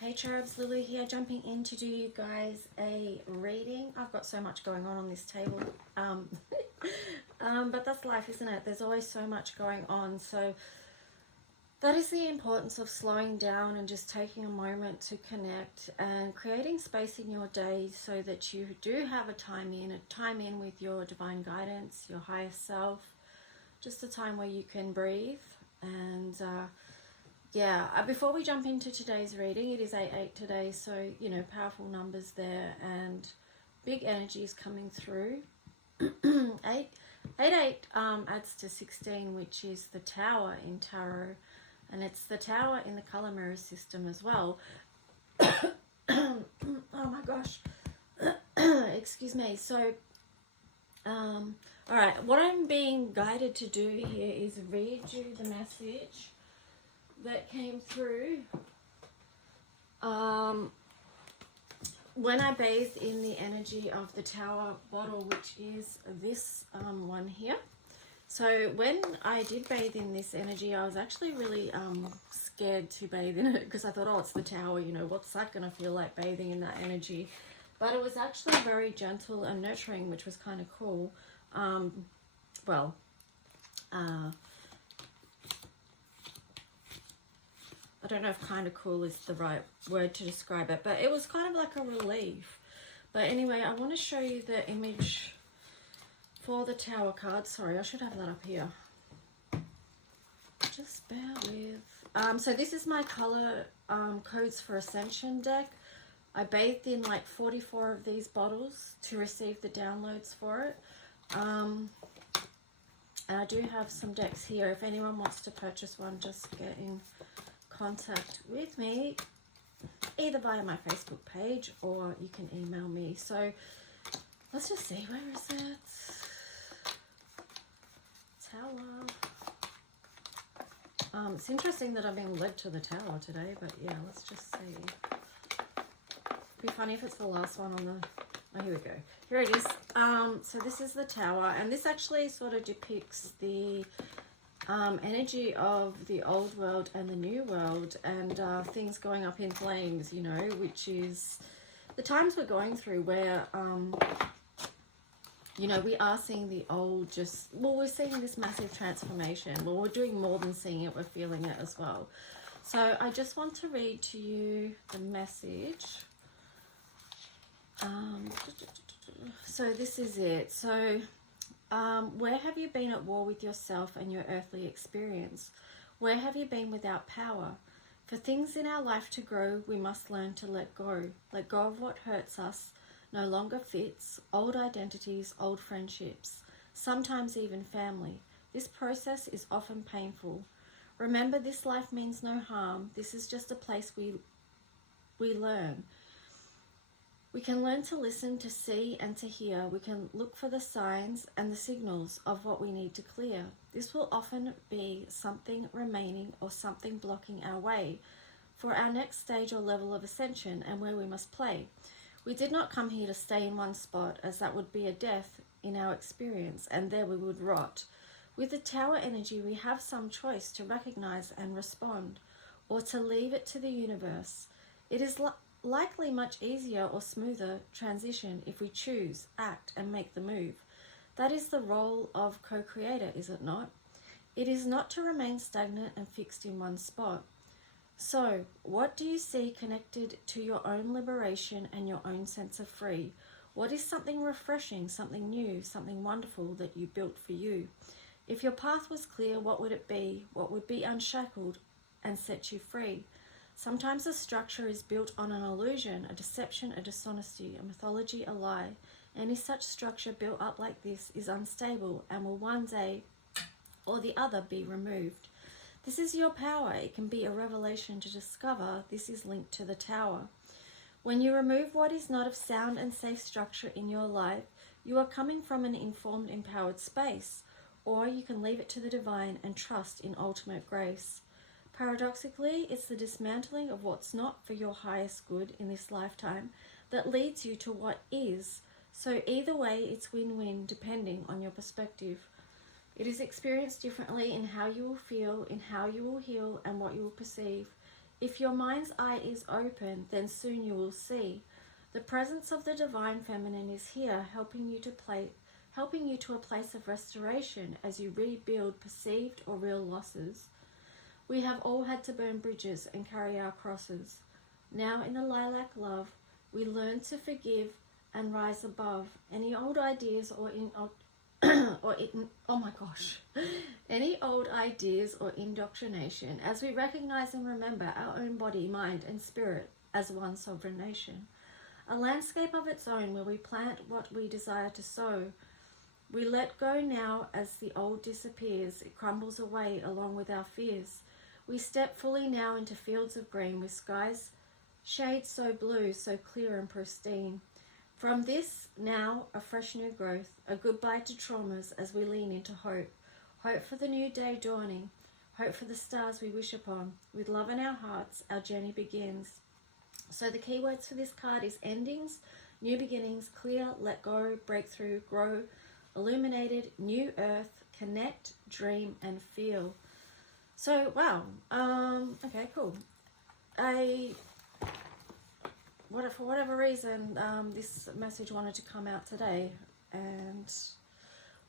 Hey Cherubs, Lily here, jumping in to do you guys a reading. I've got so much going on this table, but that's life, isn't it? There's always so much going on. So that is the importance of slowing down and just taking a moment to connect and creating space in your day so that you do have a time in with your divine guidance, your higher self, just a time where you can breathe and before we jump into today's reading, it is 8-8 today, so, you know, powerful numbers there and big energies coming through. 8-8 adds to 16, which is the Tower in Tarot, and it's the Tower in the color mirror system as well. Oh my gosh. Excuse me. So, all right, what I'm being guided to do here is read you the message that came through when I bathed in the energy of the Tower bottle, which is this one here. So when I did bathe in this energy, I was actually really scared to bathe in it because I thought, oh, it's the Tower, you know, what's that going to feel like bathing in that energy? But it was actually very gentle and nurturing, which was kind of cool. I don't know if kind of cool is the right word to describe it, but it was kind of like a relief. But anyway, I want to show you the image for the Tower card. Sorry, I should have that up here. Just bear with. So this is my color codes for Ascension deck. I bathed in like 44 of these bottles to receive the downloads for it. And I do have some decks here. If anyone wants to purchase one, just get in contact with me either via my Facebook page or you can email me. So let's just see, where is it? Tower. It's interesting that I'm being led to the Tower today, but yeah, let's just see. It'd be funny if it's the last one on the... Oh, here we go. Here it is. So this is the Tower, and this actually sort of depicts the energy of the old world and the new world, and things going up in flames, you know, which is the times we're going through where, you know, we are seeing the old just, well, we're seeing this massive transformation. Well, we're doing more than seeing it, we're feeling it as well. So I just want to read to you the message. So this is it. So where have you been at war with yourself and your earthly experience? Where have you been without power? For things in our life to grow, we must learn to let go. Let go of what hurts us, no longer fits, old identities, old friendships, sometimes even family. This process is often painful. Remember, this life means no harm. This is just a place we learn. We can learn to listen, to see, and to hear. We can look for the signs and the signals of what we need to clear. This will often be something remaining or something blocking our way for our next stage or level of ascension and where we must play. We did not come here to stay in one spot, as that would be a death in our experience, and there we would rot. With the Tower energy, we have some choice to recognize and respond, or to leave it to the universe. It is likely much easier or smoother transition if we choose, act, and make the move. That is the role of co-creator, is it not? It is not to remain stagnant and fixed in one spot. So, what do you see connected to your own liberation and your own sense of free? What is something refreshing, something new, something wonderful that you built for you? If your path was clear, what would it be? What would be unshackled and set you free? Sometimes a structure is built on an illusion, a deception, a dishonesty, a mythology, a lie. Any such structure built up like this is unstable and will one day or the other be removed. This is your power. It can be a revelation to discover this is linked to the Tower. When you remove what is not of sound and safe structure in your life, you are coming from an informed, empowered space, or you can leave it to the divine and trust in ultimate grace. Paradoxically, it's the dismantling of what's not for your highest good in this lifetime that leads you to what is. So either way, it's win-win depending on your perspective. It is experienced differently in how you will feel, in how you will heal, and what you will perceive. If your mind's eye is open, then soon you will see. The presence of the Divine Feminine is here, helping you to a place of restoration as you rebuild perceived or real losses. We have all had to burn bridges and carry our crosses. Now in the lilac love, we learn to forgive and rise above any old ideas any old ideas or indoctrination, as we recognize and remember our own body, mind and spirit as one sovereign nation. A landscape of its own where we plant what we desire to sow. We let go now as the old disappears, it crumbles away along with our fears. We step fully now into fields of green with skies shades so blue, so clear and pristine. From this, now, a fresh new growth, a goodbye to traumas as we lean into hope. Hope for the new day dawning, hope for the stars we wish upon. With love in our hearts, our journey begins. So the key words for this card is endings, new beginnings, clear, let go, breakthrough, grow, illuminated, new earth, connect, dream, and feel. So, wow. Okay, cool. For whatever reason, this message wanted to come out today, and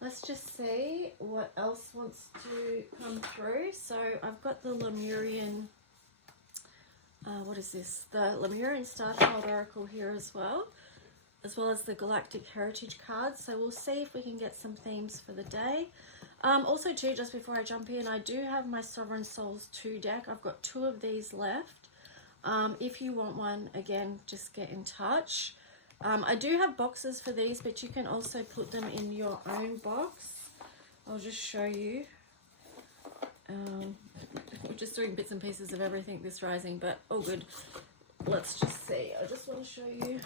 let's just see what else wants to come through. So I've got the Lemurian, what is this? The Lemurian Star Child Oracle here as well as the Galactic Heritage cards. So we'll see if we can get some themes for the day. Also too, just before I jump in, I do have my Sovereign Souls 2 deck. I've got 2 of these left. If you want one, again, just get in touch. I do have boxes for these, but you can also put them in your own box. I'll just show you. We're just doing bits and pieces of everything this rising, but all good. Let's just see. I just want to show you.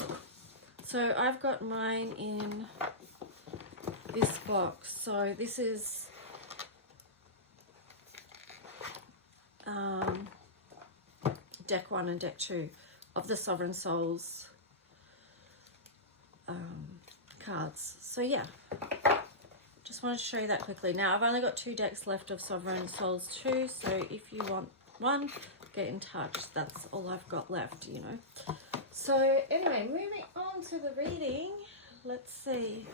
So I've got mine in this box. So this is deck 1 and deck 2 of the Sovereign Souls cards. So yeah, just wanted to show you that quickly. Now I've only got 2 decks left of Sovereign Souls 2, so if you want one, get in touch. That's all I've got left, you know. So anyway, moving on to the reading. Let's see.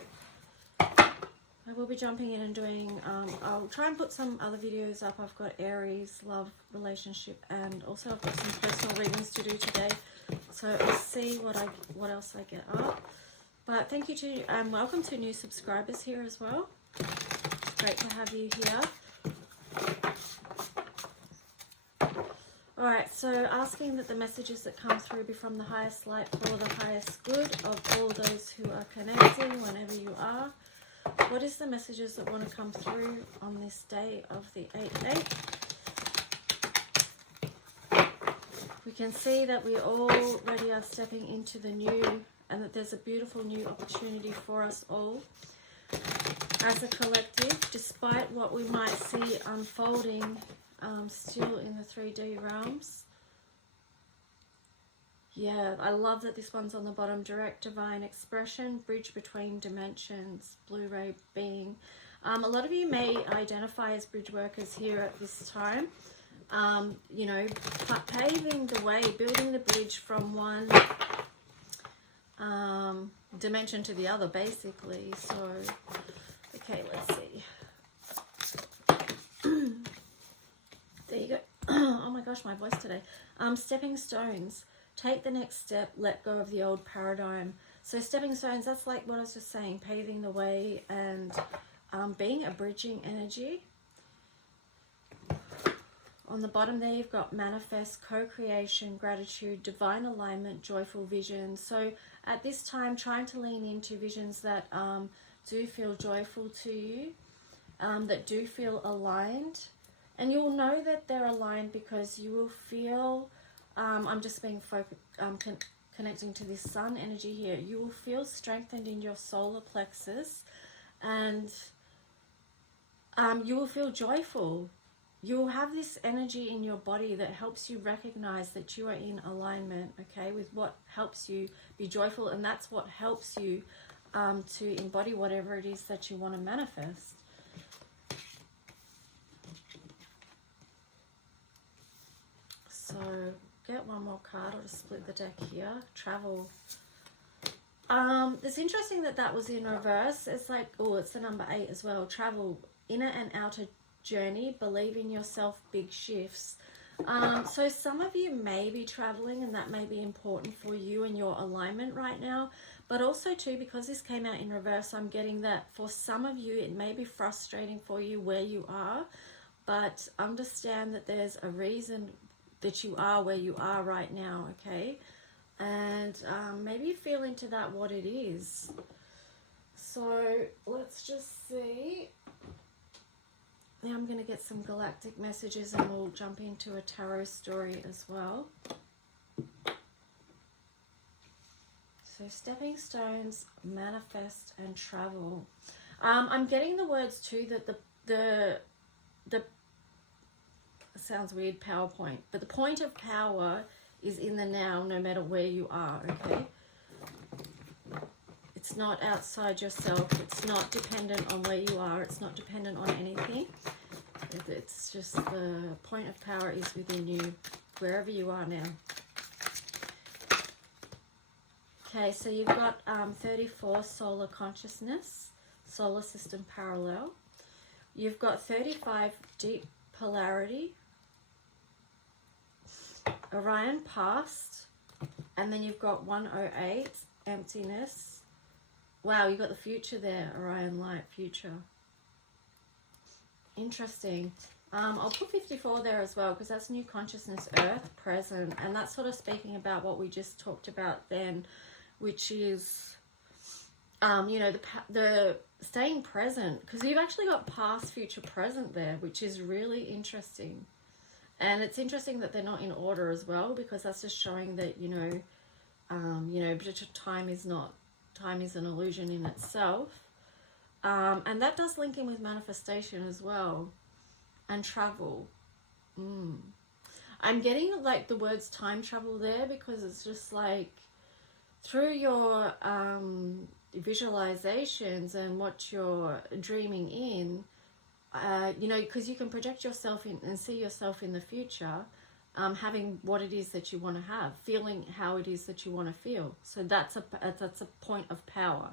I will be jumping in and doing, I'll try and put some other videos up. I've got Aries, love, relationship, and also I've got some personal readings to do today. So I'll see what else I get up. But thank you to, and welcome to new subscribers here as well. It's great to have you here. Alright, so asking that the messages that come through be from the highest light for the highest good of all those who are connecting whenever you are. What is the messages that want to come through on this day of the 8/8? We can see that we already are stepping into the new, and that there's a beautiful new opportunity for us all as a collective, despite what we might see unfolding still in the 3D realms. Yeah, I love that this one's on the bottom. Direct divine expression, bridge between dimensions, Blu-ray being. A lot of you may identify as bridge workers here at this time. You know, paving the way, building the bridge from one dimension to the other, basically. So, okay, let's see. There you go. Oh my gosh, my voice today. Stepping stones. Take the next step, let go of the old paradigm. So stepping stones, that's like what I was just saying, paving the way and being a bridging energy. On the bottom there, you've got manifest, co-creation, gratitude, divine alignment, joyful vision. So at this time, trying to lean into visions that do feel joyful to you, that do feel aligned. And you'll know that they're aligned because you will feel... I'm just being connecting to this sun energy here. You will feel strengthened in your solar plexus, and you will feel joyful. You will have this energy in your body that helps you recognize that you are in alignment, okay, with what helps you be joyful, and that's what helps you to embody whatever it is that you want to manifest. So So get one more card. I'll just split the deck here. Travel. It's interesting that that was in reverse. It's like, oh, it's the number 8 as well. Travel, inner and outer journey, believe in yourself, big shifts. So some of you may be traveling, and that may be important for you and your alignment right now. But also too, because this came out in reverse, I'm getting that for some of you, it may be frustrating for you where you are, but understand that there's a reason that you are where you are right now, okay? And maybe feel into that, what it is. So let's just see. Now I'm going to get some galactic messages, and we'll jump into a tarot story as well. So stepping stones, manifest, and travel. I'm getting the words too that the it sounds weird, PowerPoint, but the point of power is in the now, no matter where you are, okay? It's not outside yourself. It's not dependent on where you are. It's not dependent on anything. It's just the point of power is within you, wherever you are now. Okay, so you've got 34, solar consciousness, solar system parallel. You've got 35, deep polarity, Orion past, and then you've got 108, emptiness. Wow, you've got the future there, Orion light, future. Interesting. I'll put 54 there as well, because that's new consciousness, earth, present, and that's sort of speaking about what we just talked about then, which is, you know, the staying present, because you've actually got past, future, present there, which is really interesting. And it's interesting that they're not in order as well, because that's just showing that, you know, time is an illusion in itself. And that does link in with manifestation as well, and travel. I'm getting like the words time travel there, because it's just like through your visualizations and what you're dreaming in, you know, because you can project yourself in and see yourself in the future, having what it is that you want to have, feeling how it is that you want to feel. So that's a point of power.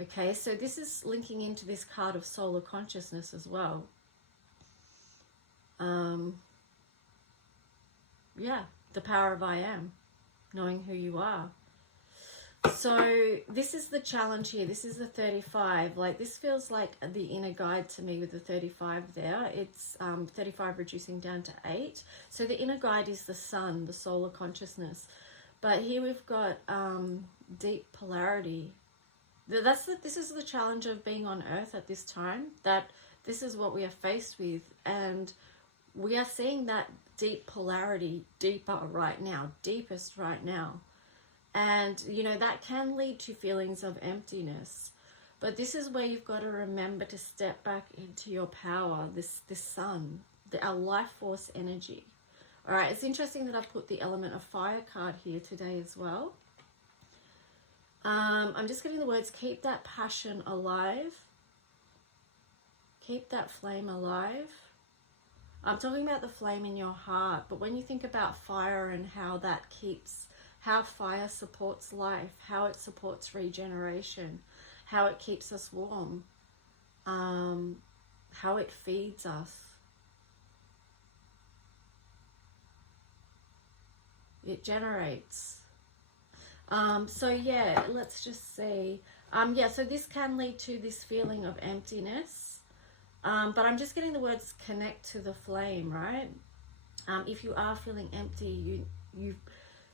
Okay, so this is linking into this card of solar consciousness as well. Yeah, the power of I am, knowing who you are. So this is the challenge here. This is the 35. Like, this feels like the inner guide to me with the 35 there. It's 35 reducing down to 8. So the inner guide is the sun, the solar consciousness. But here we've got deep polarity. This is the challenge of being on Earth at this time, that this is what we are faced with. And we are seeing that deep polarity deeper right now, deepest right now. And, you know, that can lead to feelings of emptiness. But this is where you've got to remember to step back into your power, this sun, our life force energy. All right, it's interesting that I've put the element of fire card here today as well. I'm just getting the words, keep that passion alive. Keep that flame alive. I'm talking about the flame in your heart, but when you think about fire and how fire supports life, how it supports regeneration, how it keeps us warm, how it feeds us. It generates. So yeah, let's just see. Yeah, so this can lead to this feeling of emptiness. But I'm just getting the words connect to the flame, right? If you are feeling empty,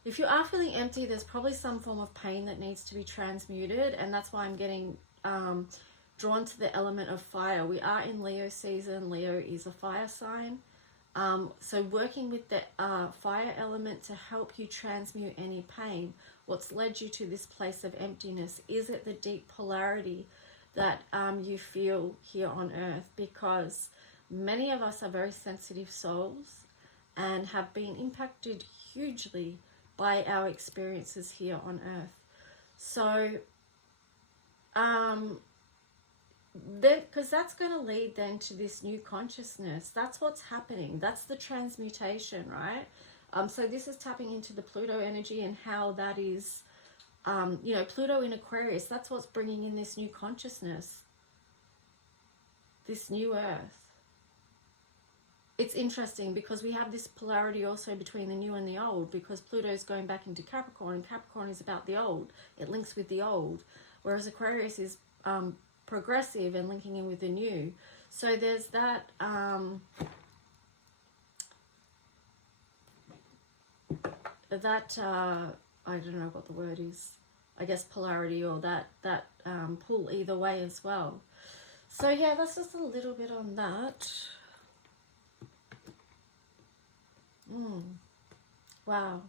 if you are feeling empty, there's probably some form of pain that needs to be transmuted, and that's why I'm getting drawn to the element of fire. We are in Leo season. Leo is a fire sign. So working with the fire element to help you transmute any pain. What's led you to this place of emptiness? Is it the deep polarity that you feel here on Earth? Because many of us are very sensitive souls and have been impacted hugely by our experiences here on Earth. So, because that's going to lead then to this new consciousness. That's what's happening. That's the transmutation, right? So this is tapping into the Pluto energy and how that is, you know, Pluto in Aquarius, that's what's bringing in this new consciousness, this new earth. It's interesting because we have this polarity also between the new and the old, because Pluto is going back into Capricorn, and Capricorn is about the old. It links with the old, whereas Aquarius is progressive and linking in with the new. So there's that I don't know what the word is, I guess polarity, or that pull either way as well. So yeah, that's just a little bit on that. Wow.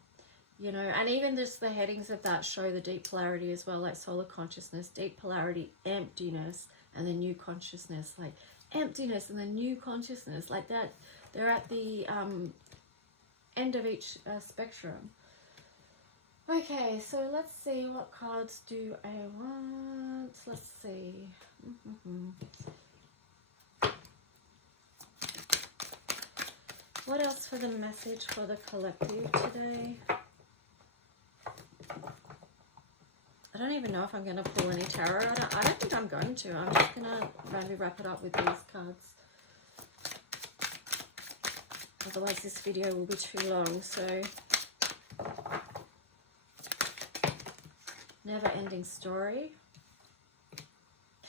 You know, and even just the headings of that show the deep polarity as well, like solar consciousness, deep polarity, emptiness, and the new consciousness, like emptiness and the new consciousness, like that. They're at the end of each spectrum. Okay, so let's see, what cards do I want? Let's see. What else for the message for the collective today? I don't even know if I'm going to pull any tarot. I don't think I'm going to. I'm just going to maybe wrap it up with these cards. Otherwise this video will be too long. So, never-ending story.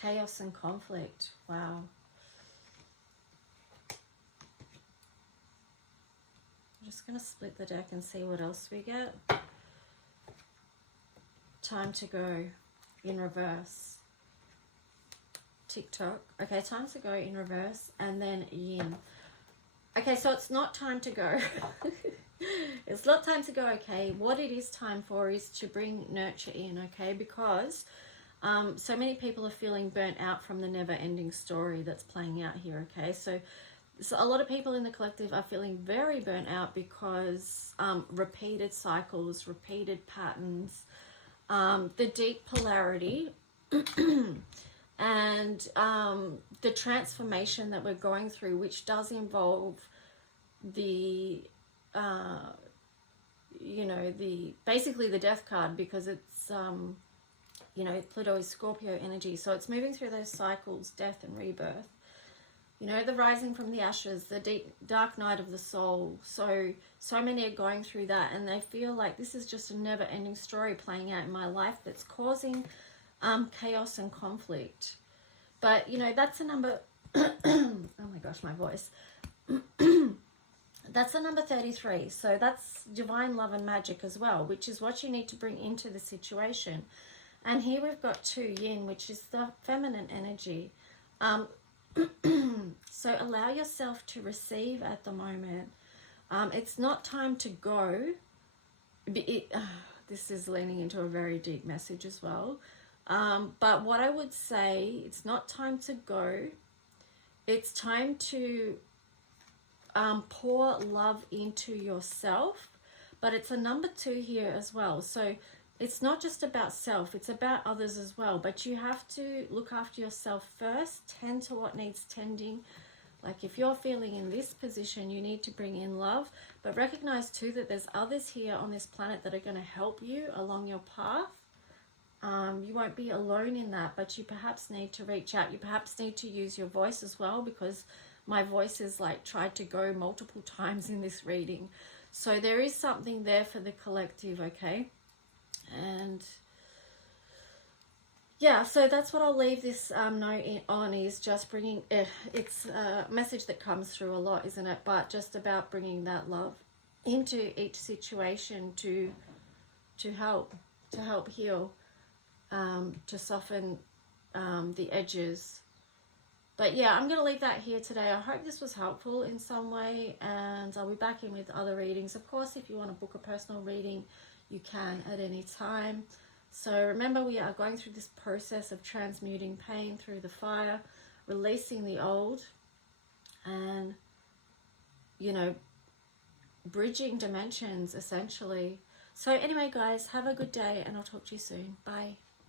Chaos and conflict. Wow. I'm just going to split the deck and see what else we get. Time to go in reverse. TikTok. Okay, time to go in reverse, and then yin. Okay, so it's not time to go. It's not time to go, okay? What it is time for is to bring nurture in, okay? Because so many people are feeling burnt out from the never-ending story that's playing out here, okay? So a lot of people in the collective are feeling very burnt out because repeated cycles, repeated patterns, the deep polarity, and the transformation that we're going through, which does involve the you know, basically the death card, because it's you know, Pluto is Scorpio energy, so it's moving through those cycles, death and rebirth, you know, the rising from the ashes, the deep dark night of the soul. So many are going through that, and they feel like this is just a never-ending story playing out in my life that's causing chaos and conflict. But you know, that's a number oh my gosh, my voice. That's the number 33. So that's divine love and magic as well, which is what you need to bring into the situation. And here we've got 2 yin, which is the feminine energy. So allow yourself to receive at the moment. It's not time to go. This is leaning into a very deep message as well. But what I would say, it's not time to go. It's time to pour love into yourself. But it's a number 2 here as well. So it's not just about self, it's about others as well. But you have to look after yourself first, tend to what needs tending. Like if you're feeling in this position, you need to bring in love. But recognize too that there's others here on this planet that are going to help you along your path. You won't be alone in that, but you perhaps need to reach out. You perhaps need to use your voice as well, because my voice is like tried to go multiple times in this reading. So there is something there for the collective, okay? And yeah, so that's what I'll leave this note on, is just bringing it's a message that comes through a lot, isn't it? But just about bringing that love into each situation to help heal, to soften the edges. But yeah, I'm going to leave that here today. I hope this was helpful in some way, and I'll be back in with other readings. Of course, if you want to book a personal reading, you can at any time. So remember, we are going through this process of transmuting pain through the fire, releasing the old, and, you know, bridging dimensions essentially. So anyway, guys, have a good day, and I'll talk to you soon. Bye.